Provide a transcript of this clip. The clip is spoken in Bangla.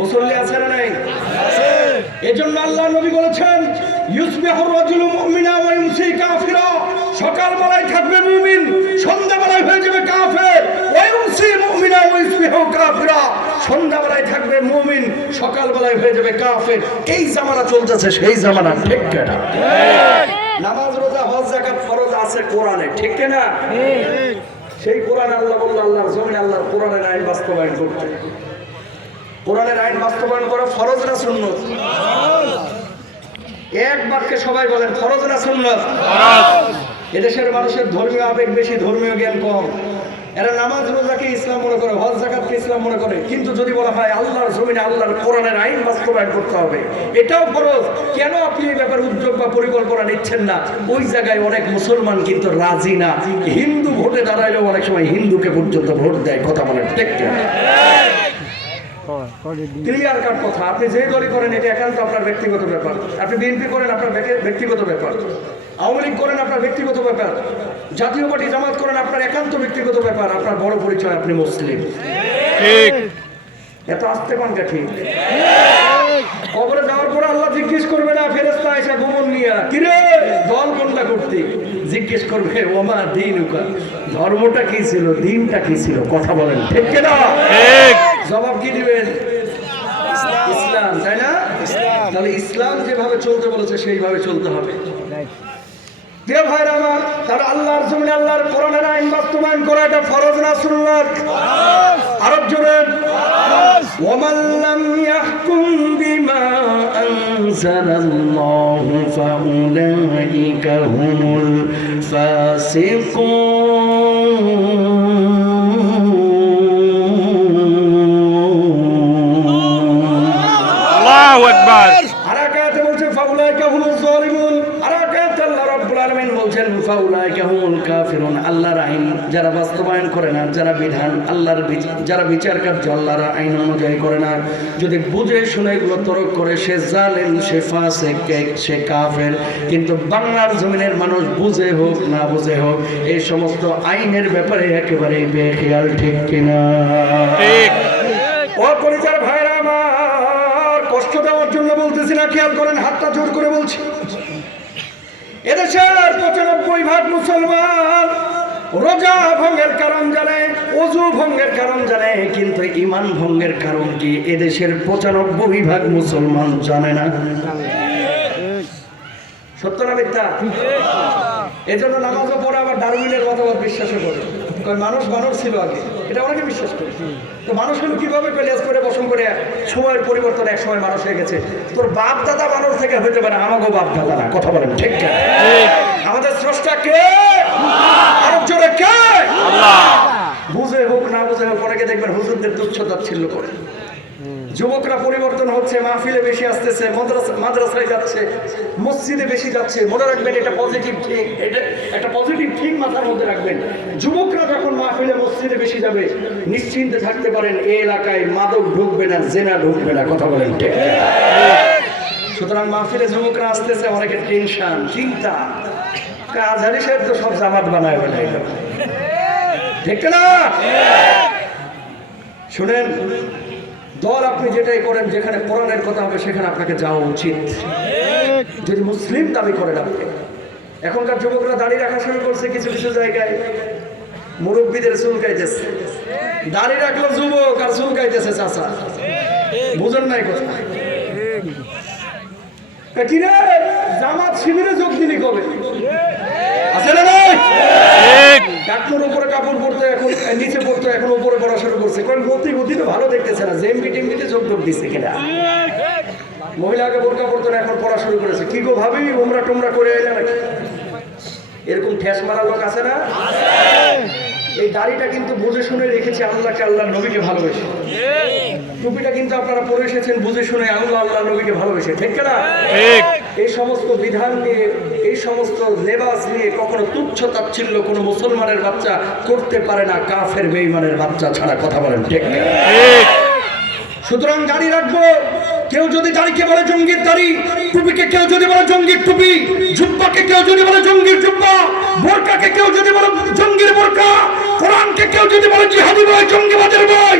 মুসল্লি আছে না নাই? এজন্য আল্লাহ নবী বলেছেন, ইউসবিহুর রাজুলু মুমিনা ওয়া ইউমসি কাফিরা। সকালবেলায় থাকবে মুমিন, সন্ধ্যাবেলায় হয়ে যাবে কাফের। ওয়া ইউমসি মুমিনা ওয়া ইউসবিহু কাফিরা। সন্ধ্যাবেলায় থাকবে মুমিন, সকালবেলায় হয়ে যাবে কাফের। এই জামানা চলতেছে, সেই জামানা, ঠিক কেনা নামাজ, রোজা, হজ, যাকাত ফরজ আছে কোরআনে, ঠিক না? সেই কোরআন আল্লাহ বলল, আল্লাহর জমিন আল্লাহর কোরআনের আইন বাস্তবায়ন করতে কোরআনের আইন বাস্তবায়ন করা ফরজ না সুন্নত? এক বাক্যে সবাই বলেন ফরজ না সুন্নত? এদেশের মানুষের ধর্মীয় আবেগ বেশি ধর্মীয় জ্ঞান কম। এরা নামাজ রোজাকে ইসলাম মনে করে হজ জাকাতকে ইসলাম মনে করে। কিন্তু যদি বলা হয় আল্লাহর জমিনে আল্লাহর কোরআনের আইন বাস্তবায়ন করতে হবে এটাও ফরজ। কেন আপনি এই ব্যাপারে উদ্যোগ বা পরিকল্পনা নিচ্ছেন না? ওই জায়গায় অনেক মুসলমান কিন্তু রাজি না। হিন্দু ভোটে দাঁড়াইলেও অনেক সময় হিন্দুকে পর্যন্ত ভোট দেয় কথা বলেন ঠিক? ক্লিয়ার কাট কথা। আপনি যে দলই করেন এটা একান্ত আপনার ব্যক্তিগত ব্যাপার। আপনি বিএনপি করেন আপনার ব্যক্তি- ব্যক্তিগত ব্যাপার। আওয়ামী লীগ করেন আপনার ব্যক্তিগত ব্যাপার। জাতীয় পার্টি জামাত করেন আপনার একান্ত ব্যক্তিগত ব্যাপার। আপনার বড় পরিচয় আপনি মুসলিম। ঠিক। এত আসতে পান ঠিক। কবরে যাওয়ার পরে আল্লাহ জিজ্ঞেস করবে না ফেরেস্তা এসে গোমন নিয়ে কিরে দল কোনটা করতে? জিজ্ঞেস করবে ওমা দিন ধর্মটা কি ছিল দিনটা কি ছিল? কথা বলেন ঠিক না ঠিক। জবাব কি দিবেন? ইসলাম। তাই না? তাহলে ইসলাম যেভাবে চলতে বলেছে সেইভাবে চলতে হবে। প্রিয় ভাইরা আমার তাহলে আল্লাহর জমিনে আল্লাহর কোরআনের আইন বাস্তবায়ন করা এটা ফরজ না সুন্নাত? আরব জোরে। ওয়ামান লাম ইয়াহকুম বিমা আনজালাল্লাহু ফাউলাইকা হুমুল ফাসিকুন। রাব্বুল আলামিন বলছেন ফাউলাইকা হুমুল কাফিরুন। আল্লাহর আইন যারা বাস্তবায়ন করে না যারা বিধান আল্লাহর যারা বিচার কার্য আল্লাহর আইন অনুযায়ী করে না। যদি বুঝে শুনে এগুলো তরক করে সে জালেম সে সে কাফের। কিন্তু বাংলার জমিনের মানুষ বুঝে হোক না বুঝে হোক এই সমস্ত আইনের ব্যাপারে একেবারে বেখেয়াল ঠিক কিনা? ও পরিচার ভাইরা আমার কষ্ট দেওয়ার জন্য বলতেছি না খেয়াল করেন হাতটা জোর করে বলছি। এদেশের পঁচানব্বই ভাগ মুসলমান রোজা ভঙ্গের কারণ জানে অজু ভঙ্গের কারণ জানে, কিন্তু ইমান ভঙ্গের কারণ কি? এদেশের পঁচানব্বই ভাগ মুসলমান জানে না। সত্য না মিথ্যা? এজন্য নামাজও পড়ে, আবার ডারউইনের কথা বিশ্বাসও করে। মানুষ বানর ছিল আগে। এটা অনেকে বিশ্বাস করে। তো মানুষ কিন্তু কীভাবে প্যালেস করে বসন করে সময়ের পরিবর্তন এক সময় মানুষ হয়ে গেছে। তোর বাপ দাদা মানুষ থেকে হইতে পারে আমাকেও বাপ দাদা না। কথা বলেন ঠিক আমাদের স্রষ্টা কে? জোরে কে? বুঝে হোক না বুঝে হোক অনেকে দেখবেন হুজুরদের তুচ্ছতা ছিল করে। যুবকরা পরিবর্তন হচ্ছে, মাহফিলে বেশি আসতেছে, মাদ্রাসা, মাদ্রাসায় যাচ্ছে, মসজিদে বেশি যাচ্ছে। মনে রাখবেন, এটা পজিটিভ ঠিক, এটা, একটা পজিটিভ ঠিক মাথার মধ্যে রাখবেন। যুবকরা যখন মাহফিলে, মসজিদে বেশি যাবে, নিশ্চিন্তে থাকতে পারেন এই এলাকায় মাদক ঢুকবে না, জেনা ঢুকবে না, কথা বলেন সুতরাং মাহফিলে যুবকরা আসতেছে, অনেকের টেনশন চিন্তা। আজহারি সাহেব তো সব জামাত বানায় বেলায় ঠিক না শুনেন দল আপনি যেটাই করেন, যেখানে কোরআনের কথা হবে, সেখানে আপনাকে যাওয়া উচিত। যদি মুসলিম দাবি করেন আপনি এখনকার যুবকরা দাঁড়িয়ে রাখা শুরু করছে কিছু কিছু জায়গায়। মুরব্বীদের চুলকাইতেছে। দাড়ি রাখল যুবক আর চুলকাইতেছে চাচা। বুঝেন নাই কথা। জামাত শিবিরে যোগ দিলি কবে? ডাক্তার উপরে কাপড় পরতো এখন নিচে পড়তো এখন উপরে পড়া শুরু করছে। কারণ গতি গতি তো ভালো দেখতেছে না জেমবি টেমবিতে যোগ যোগ দিচ্ছে কিনা। মহিলাকে বোরকা পড়তো না এখন পড়া শুরু করেছে। কি গো ভাবি উমরা টুমরা করে এলে নাকি? এরকম ঠেস মারা লোক আছে না? এই দাড়িটা কিন্তু বুঝে শুনে রেখেছে আল্লাহকে আল্লাহ নবীকে ভালোবেসে। টুপিটা কিন্তু আপনারা পরে এসেছেন বুঝে শুনে আল্লাহ আল্লাহ নবীকে ভালোবেসে ঠিক না এই সমস্ত বিধান নিয়ে এই সমস্ত লেবাস নিয়ে কখনো তুচ্ছ তাচ্ছিল্য কোনো মুসলমানের বাচ্চা করতে পারে না কাফের বেঈমানের বাচ্চা ছাড়া কথা বলেন ঠিক সুতরাং দাড়ি রাখব কেউ যদি দাড়িকে বলে জঙ্গির দাড়ি টুপিকে কেউ যদি বলে জঙ্গির টুপি জুব্বাকে কেউ যদি বলে জঙ্গির জুব্বা বোরকাকে কেউ যদি বলে জঙ্গির বোরকা কোরআনকে কেউ যদি বলে জিহাদি বই জঙ্গিবাদের বই